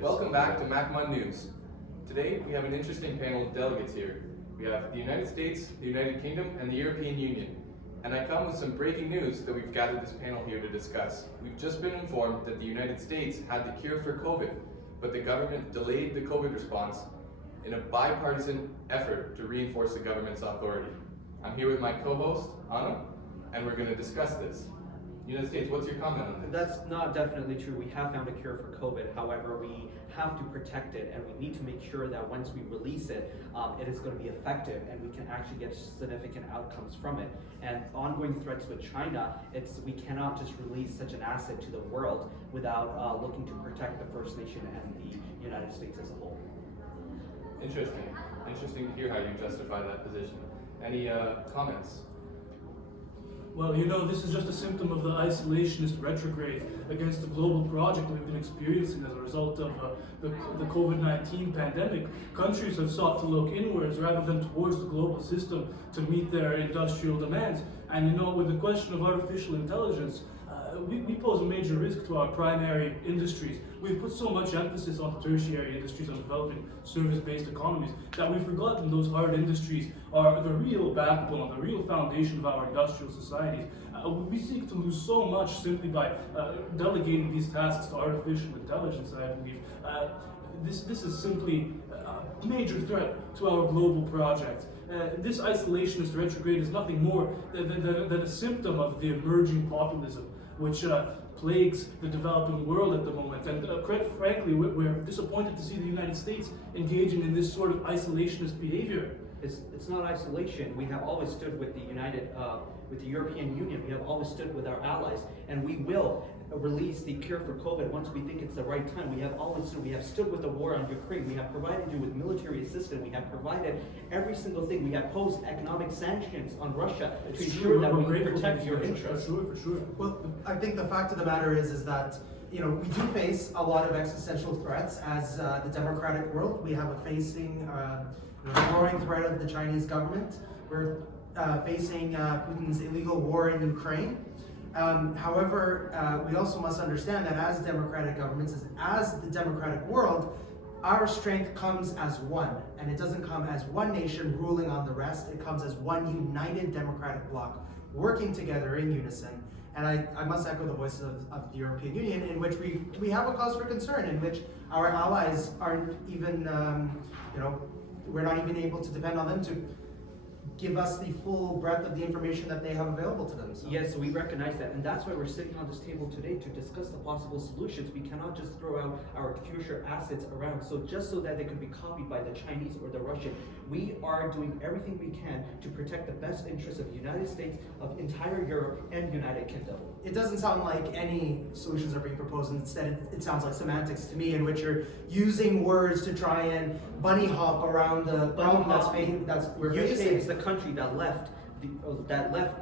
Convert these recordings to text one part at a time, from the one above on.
Welcome back to MacMun News. Today we have an interesting panel of delegates here. We have the United States, the United Kingdom, and the European Union. And I come with some breaking news that we've gathered this panel here to discuss. We've just been informed that the United States had the cure for COVID, but the government delayed the COVID response in a bipartisan effort to reinforce the government's authority. I'm here with my co-host, Anna, and we're going to discuss this. United States, what's your comment on this? That's not definitely true. We have found a cure for COVID. However, we have to protect it, and we need to make sure that once we release it, it is going to be effective, and we can actually get significant outcomes from it. And ongoing threats with China, we cannot just release such an asset to the world without looking to protect the First Nation and the United States as a whole. Interesting. Interesting to hear how you justify that position. Any comments? Well, you know, this is just a symptom of the isolationist retrograde against the global project we've been experiencing as a result of the COVID-19 pandemic. Countries have sought to look inwards rather than towards the global system to meet their industrial demands. And you know, with the question of artificial intelligence, we pose a major risk to our primary industries. We've put so much emphasis on the tertiary industries, on developing service-based economies, that we've forgotten those hard industries are the real backbone, the real foundation of our industrial societies. We seek to lose so much simply by delegating these tasks to artificial intelligence, I believe. This is simply a major threat to our global project. This isolationist retrograde is nothing more than a symptom of the emerging populism, which plagues the developing world at the moment. And quite frankly, we're disappointed to see the United States engaging in this sort of isolationist behavior. It's not isolation. We have always stood with the European Union. We have always stood with our allies, and we will release the cure for COVID once we think it's the right time. We have stood with the war on Ukraine. We have provided you with military assistance. We have provided every single thing. We have posed economic sanctions on Russia to ensure that we protect your interests. For sure. Well, I think the fact of the matter is that we do face a lot of existential threats as the democratic world. We have facing the growing threat of the Chinese government. We're facing Putin's illegal war in Ukraine. However, we also must understand that as democratic governments, as the democratic world, our strength comes as one, and it doesn't come as one nation ruling on the rest. It comes as one united democratic bloc working together in unison. And I must echo the voices of the European Union, in which we have a cause for concern, in which our allies aren't even, we're not even able to depend on them to give us the full breadth of the information that they have available to them. So. Yes, we recognize that, and that's why we're sitting on this table today to discuss the possible solutions. We cannot just throw out our future assets around, just so that they could be copied by the Chinese or the Russian. We are doing everything we can to protect the best interests of the United States, of entire Europe, and United Kingdom. It doesn't sound like any solutions are being proposed. Instead, it sounds like semantics to me, in which you're using words to try and bunny hop around the problem that's we're facing. It's the country that left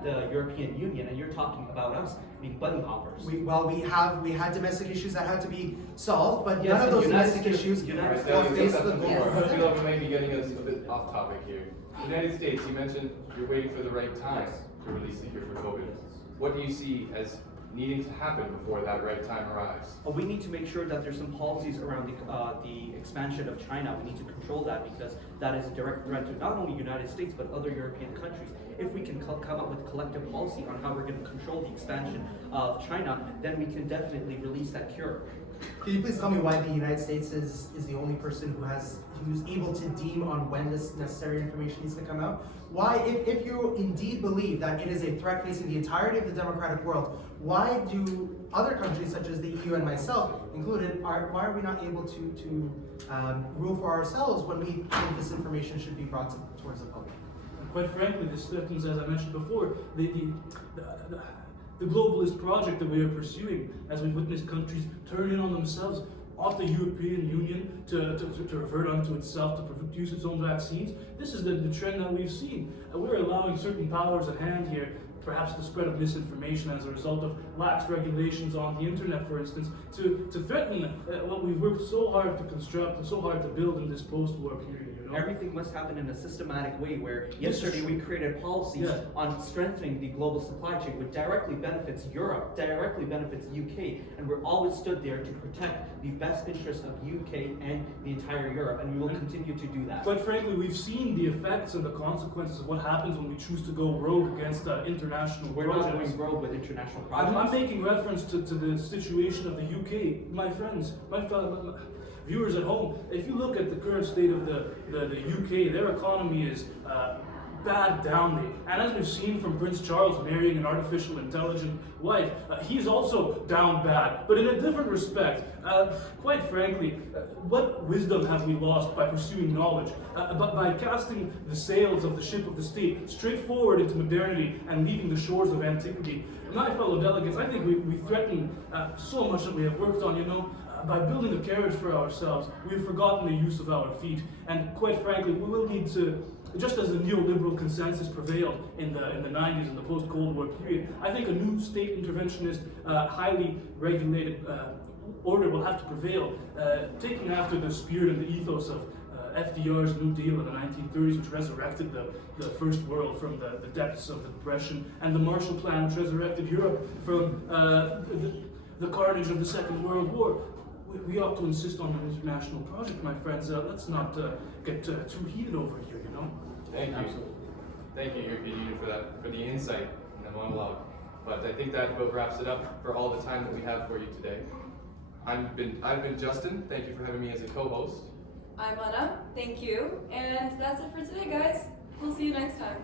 the European Union, and you're talking about us being bunny hoppers. We had domestic issues that had to be solved, but yes, none of those domestic issues have faced the goal. I feel like we might be getting us a bit off topic here. United States, you mentioned you're waiting for the right time to release the cure for COVID. What do you see as needing to happen before that right time arrives? We need to make sure that there's some policies around the expansion of China. We need to control that, because that is a direct threat to not only the United States but other European countries. If we can come up with collective policy on how we're going to control the expansion of China, then we can definitely release that cure. Can you please tell me why the United States is the only person who's able to deem on when this necessary information needs to come out? Why, if you indeed believe that it is a threat facing the entirety of the democratic world, why do other countries such as the EU and myself included, why are we not able to rule for ourselves when we think this information should be brought towards the public? Quite frankly, this threatens, as I mentioned before, the globalist project that we are pursuing, as we've witnessed countries turn in on themselves, ought the European Union to revert unto itself, to produce its own vaccines. This is the trend that we've seen. We're allowing certain powers at hand here, perhaps the spread of misinformation as a result of lax regulations on the internet, for instance, to threaten what we've worked so hard to construct and so hard to build in this post-war period. You know? Everything must happen in a systematic way, where yesterday we created policies on strengthening the global supply chain, which directly benefits Europe, directly benefits UK, and we're always stood there to protect the best interest of UK and the entire Europe, and we will continue to do that. Quite frankly, we've seen the effects and the consequences of what happens when we choose to go rogue against international We're projects. not going rogue with international projects. I'm making reference to the situation of the UK. My friends, my fellow viewers at home, if you look at the current state of the UK, their economy is bad downly. And as we've seen from Prince Charles marrying an artificial intelligent wife, he's also down bad, but in a different respect. Quite frankly, what wisdom have we lost by pursuing knowledge, but by casting the sails of the ship of the state straight forward into modernity and leaving the shores of antiquity? My fellow delegates, I think we threaten so much that we have worked on, you know. By building a carriage for ourselves, we've forgotten the use of our feet, and quite frankly, we will need to, just as the neoliberal consensus prevailed in the 90s, in the post-Cold War period, I think a new state interventionist, highly regulated order will have to prevail, taking after the spirit and the ethos of FDR's New Deal in the 1930s, which resurrected the First World from the depths of the Depression, and the Marshall Plan, which resurrected Europe from the carnage of the Second World War. We ought to insist on an international project, my friends. Let's not get too heated over here, you know? Thank you. Absolutely. Thank you, European Union, for the insight and the monologue. But I think that about wraps it up for all the time that we have for you today. I've been Justin. Thank you for having me as a co-host. I'm Anna. Thank you. And that's it for today, guys. We'll see you next time.